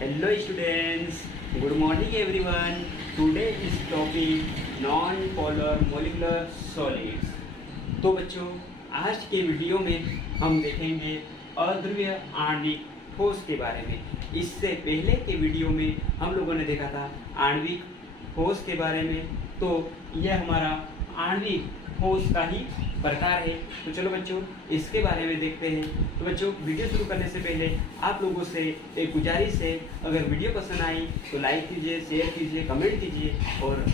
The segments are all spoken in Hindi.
Hello students, good morning everyone. Today is topic non-polar molecular solids. तो बच्चों आज के वीडियो में हम देखेंगे अध्रुवीय आणविक ठोस के बारे में। इससे पहले के वीडियो में हम लोगों ने देखा था आणविक ठोस के बारे में, तो यह हमारा आणविक ठोस का ही प्रकार है। तो चलो बच्चों इसके बारे में देखते हैं। तो बच्चों वीडियो शुरू करने से पहले आप लोगों से एक गुजारिश है, अगर वीडियो पसंद आई तो लाइक कीजिए, शेयर कीजिए, कमेंट कीजिए और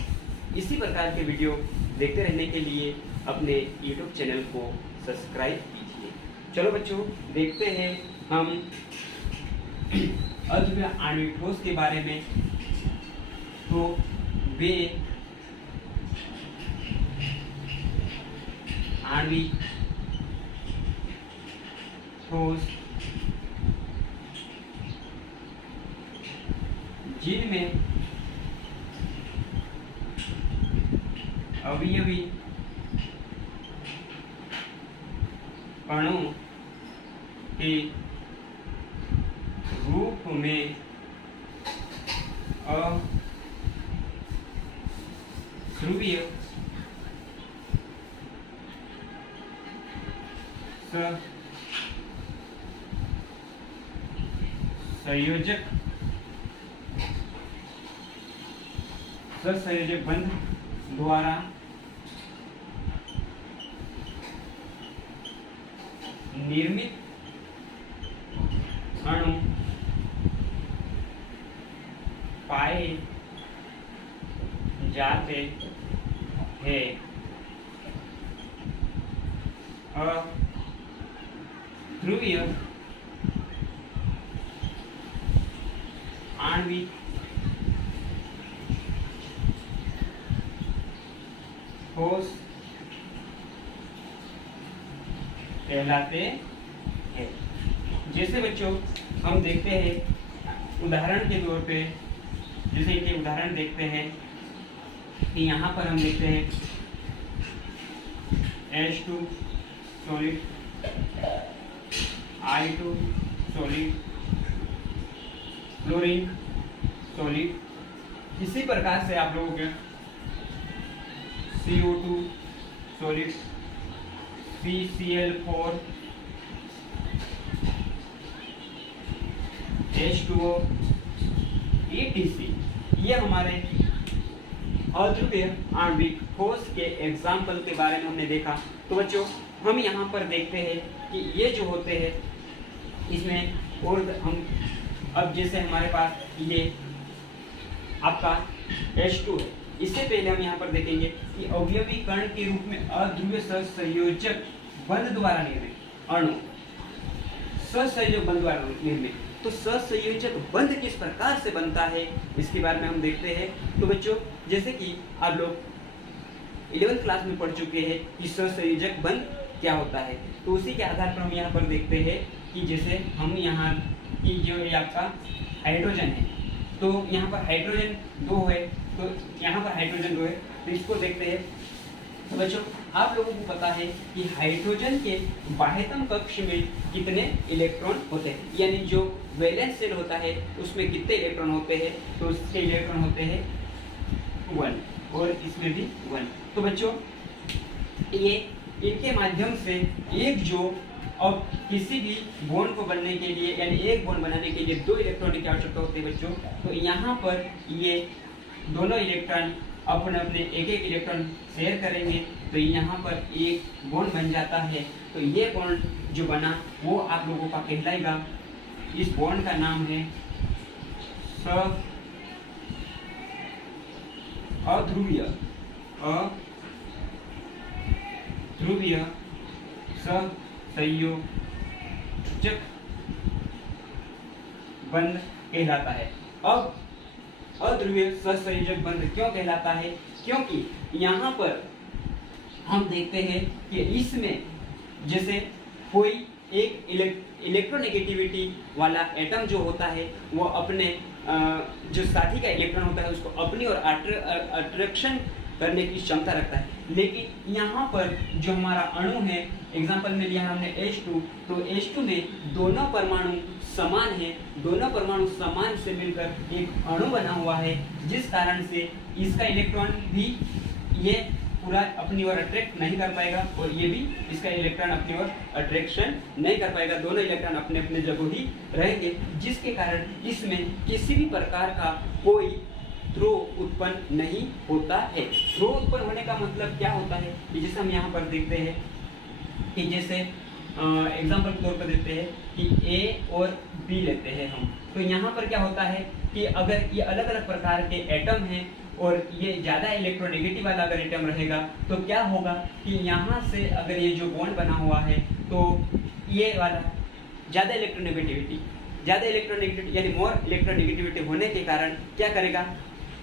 इसी प्रकार के वीडियो देखते रहने के लिए अपने यूट्यूब चैनल को सब्सक्राइब कीजिए। चलो बच्चों देखते हैं हम अध्रुवीय आणविक ठोस के बारे में। तो वे आणविक ठोस जिनमें अवयवी कणों के रूप में अध्रुवीय ससंयोजक बंध द्वारा निर्मित अणु पाए जाते हैं। अध्रुवीय आणविक ठोस कहलाते हैं। जैसे बच्चों हम देखते हैं उदाहरण के तौर पे, जैसे इनके उदाहरण देखते हैं कि यहाँ पर हम देखते हैं H2 solid, I2 solid, chlorine solid. इसी प्रकार से आप लोगों के CO2 solid, CCl4, H2O, ETC, ये हमारे अध्रुवीय आणविक ठोस के एग्जाम्पल के बारे में हमने देखा। तो बच्चों हम यहाँ पर देखते हैं कि ये जो होते हैं इसमें, और हम अब जैसे हमारे पास ये आपका H2 है, इससे पहले हम यहाँ पर देखेंगे कि अवयवी कण के रूप में अध्रुवीय सहसंयोजक बंध द्वारा निर्मित अणु, सहसंयोजक बंध द्वारा निर्मित। तो सहसंयोजक बंध किस प्रकार से बनता है इसके बारे में हम देखते हैं। तो बच्चों जैसे कि आप लोग 11th क्लास में पढ़ चुके हैं कि सहसंयोजक बंध क्या होता है, तो उसी के आधार पर हम यहाँ पर देखते हैं कि जैसे हम यहाँ की जो ये आपका हाइड्रोजन है, तो यहाँ पर हाइड्रोजन 2 है, तो यहाँ पर हाइड्रोजन 2 है, तो इसको देखते हैं। तो बच्चों आप लोगों को पता है कि हाइड्रोजन के बाह्यतम कक्ष में कितने इलेक्ट्रॉन होते हैं, यानी जो वैलेंस शेल होता है उसमें कितने इलेक्ट्रॉन होते हैं, तो उसके इलेक्ट्रॉन होते हैं 1 और इसमें भी 1। तो बच्चों ये इनके माध्यम से एक जो अब किसी भी बॉन्ड को बनने के लिए, यानी एक बॉन्ड बनाने के लिए 2 इलेक्ट्रॉन की आवश्यकता होती है बच्चों। तो यहाँ पर ये दोनों इलेक्ट्रॉन अपने अपने एक एक इलेक्ट्रॉन शेयर करेंगे, तो यहाँ पर एक बॉन्ड बन जाता है। तो ये बॉन्ड जो बना वो आप लोगों का कहलाएगा, इस बॉन्ड का नाम है अध्रुवीय सहसंयोजक बंध कहलाता है। अब अध्रुवीय सहसंयोजक बंध क्यों कहलाता है, क्योंकि यहाँ पर हम देखते हैं कि इसमें जैसे कोई एक इलेक्ट्रोनेगेटिविटी वाला एटम जो होता है वो अपने जो साथी का इलेक्ट्रॉन होता है उसको अपनी और अट्रैक्शन करने की क्षमता रखता है। लेकिन यहाँ पर जो हमारा अणु है, एग्जाम्पल में लिया हमने H2, तो H2 में दोनों परमाणु समान है, दोनों परमाणु समान से मिलकर एक अणु बना हुआ है, जिस कारण से इसका इलेक्ट्रॉन भी ये पूरा अपनी ओर अट्रैक्ट नहीं कर पाएगा और ये भी इसका इलेक्ट्रॉन अपनी ओर अट्रैक्शन नहीं कर पाएगा। दोनों इलेक्ट्रॉन अपने अपने जगह ही रहेंगे, जिसके कारण इसमें किसी भी प्रकार का कोई थ्रो उत्पन्न नहीं होता है। थ्रो उत्पन्न होने का मतलब क्या होता है कि जैसे हम यहाँ पर देखते हैं कि जैसे एग्जाम्पल के तौर पर देते हैं कि A और B लेते हैं हम, तो यहाँ पर क्या होता है कि अगर ये अलग अलग प्रकार के एटम हैं और ये ज़्यादा इलेक्ट्रोनेगेटिव वाला अगर एटम रहेगा तो क्या होगा कि यहाँ से अगर ये जो बॉन्ड बना हुआ है तो ये वाला ज़्यादा इलेक्ट्रोनेगेटिविटी यानी मोर इलेक्ट्रोनेगेटिविटी होने के कारण क्या करेगा,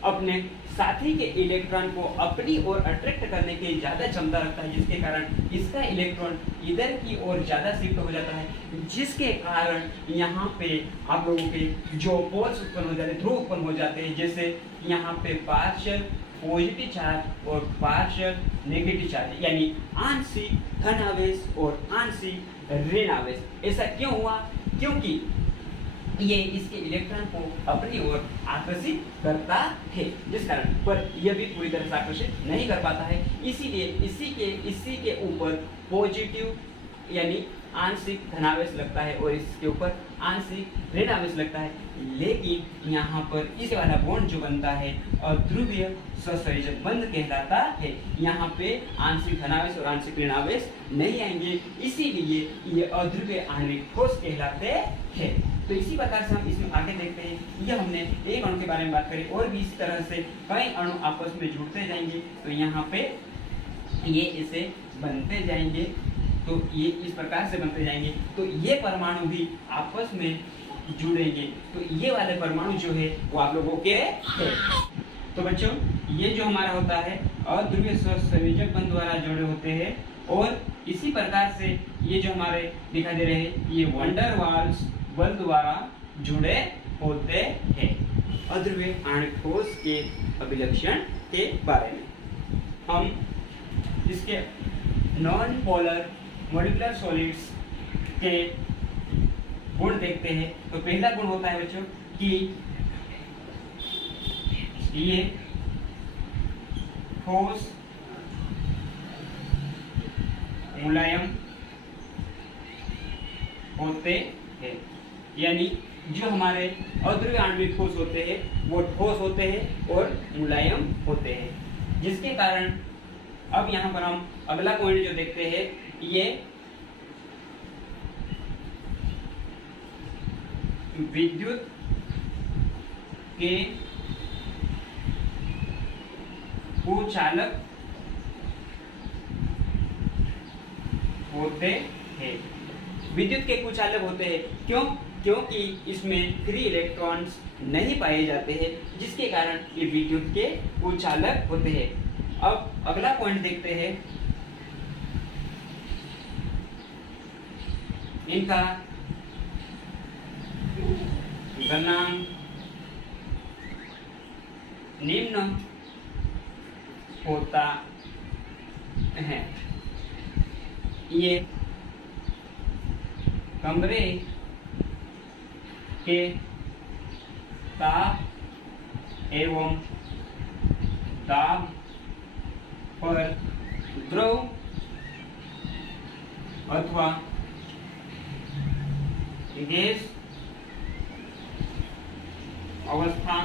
अपने साथी के इलेक्ट्रॉन को अपनी ओर अट्रैक्ट करने की ज़्यादा क्षमता रखता है, जिसके कारण इसका इलेक्ट्रॉन इधर की ओर ज़्यादा शिफ्ट हो जाता है, जिसके कारण यहाँ पे आप लोगों के जो पोल्स उत्पन्न हो जाते हैं, ध्रुव उत्पन्न हो जाते हैं, जैसे यहाँ पे पार्शियल पॉजिटिव चार्ज और पार्शियल नेगेटिव चार्ज, यानी आंशिक धन आवेश और आंशिक ऋण आवेश। ऐसा क्यों हुआ? क्योंकि ये इसके इलेक्ट्रॉन को अपनी ओर आकर्षित करता है, जिस कारण पर यह भी पूरी तरह से आकर्षित नहीं कर पाता है। इसीलिए इसी के ऊपर पॉजिटिव यानी आंशिक धनावेश लगता है और इसके ऊपर आंशिक ऋणावेश लगता है। लेकिन यहाँ पर इस वाला बॉन्ड जो बनता है अध्रुवीय सहसंयोजक बंध कहलाता है। यहाँ पे आंशिक धनावेश और आंशिक ऋणावेश नहीं आएंगे, इसीलिए ये अध्रुवीय आणविक ठोस कहलाते हैं। तो इसी प्रकार से हम इसमें आगे देखते हैं। ये हमने एक अणु के बारे में बात करी और भी इसी तरह से कई अणु आपस में जुड़ते जाएंगे, तो यहाँ पे ये इसे बनते जाएंगे, तो ये इस प्रकार से बनते जाएंगे, तो ये परमाणु भी आपस में जुड़ेंगे। तो ये वाले परमाणु जो है वो आप लोगों के है। तो बच्चों ये जो हमारा होता है अध्रुवीय सहसंयोजक बंध द्वारा जुड़े होते हैं, और इसी प्रकार से ये जो हमारे दिखाई दे रहे हैं ये वंडर वाल्स बल द्वारा जुड़े होते हैं। अध्रुवीय आणविक ठोस के अभिलक्षण के बारे में हम इसके नॉन पोलर मॉलिक्यूलर सॉलिड्स के गुण देखते हैं। तो पहला गुण होता है बच्चों कि ये ठोस मुलायम होते हैं, यानी जो हमारे अध्रुवीय आणविक ठोस होते हैं वो ठोस होते हैं और मुलायम होते हैं, जिसके कारण अब यहाँ पर हम अगला पॉइंट जो देखते हैं ये विद्युत के कुचालक होते हैं। विद्युत के कुचालक होते हैं क्यों? क्योंकि इसमें फ्री इलेक्ट्रॉन्स नहीं पाए जाते हैं, जिसके कारण ये विद्युत के कुचालक होते हैं। अब अगला पॉइंट देखते हैं, इनका गलनांक निम्न होता है। ये कमरे के ताप एवं दाब पर द्रव अथवा गैस अवस्था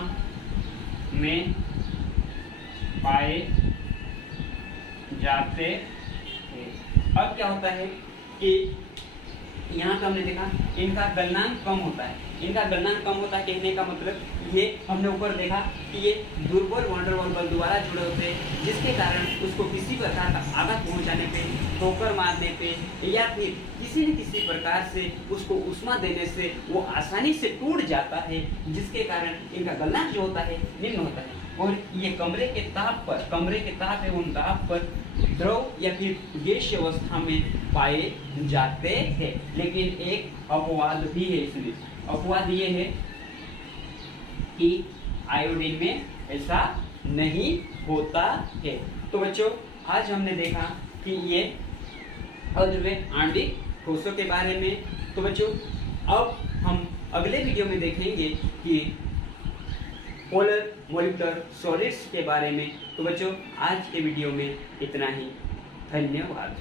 में पाए जाते हैं। अब क्या होता है कि यहाँ पे हमने देखा इनका गलनांक कम होता है। इनका गलनांक कम होता है कहने का मतलब ये हमने ऊपर देखा कि ये दुर्बल वंडर वाल बल द्वारा जुड़े होते हैं, जिसके कारण उसको किसी प्रकार का आघात पहुंचाने पे, ठोकर मारने पे या फिर किसी न किसी प्रकार से उसको उष्मा देने से वो आसानी से टूट जाता है, जिसके कारण इनका गलनांक जो होता है निम्न होता है। और ये कमरे के ताप एवं दाब पर द्रव या फिर गैसीय अवस्था में पाए जाते हैं। लेकिन एक अपवाद भी है इसमें। अपवाद ये है कि आयोडीन में ऐसा नहीं होता है। तो बच्चों आज हमने देखा कि ये अध्रुवीय आणविक ठोसों के बारे में। तो बच्चों अब हम अगले वीडियो में देखेंगे कि पोलर मॉलिक्यूलर सॉलिड्स के बारे में। तो बच्चों आज के वीडियो में इतना ही। धन्यवाद।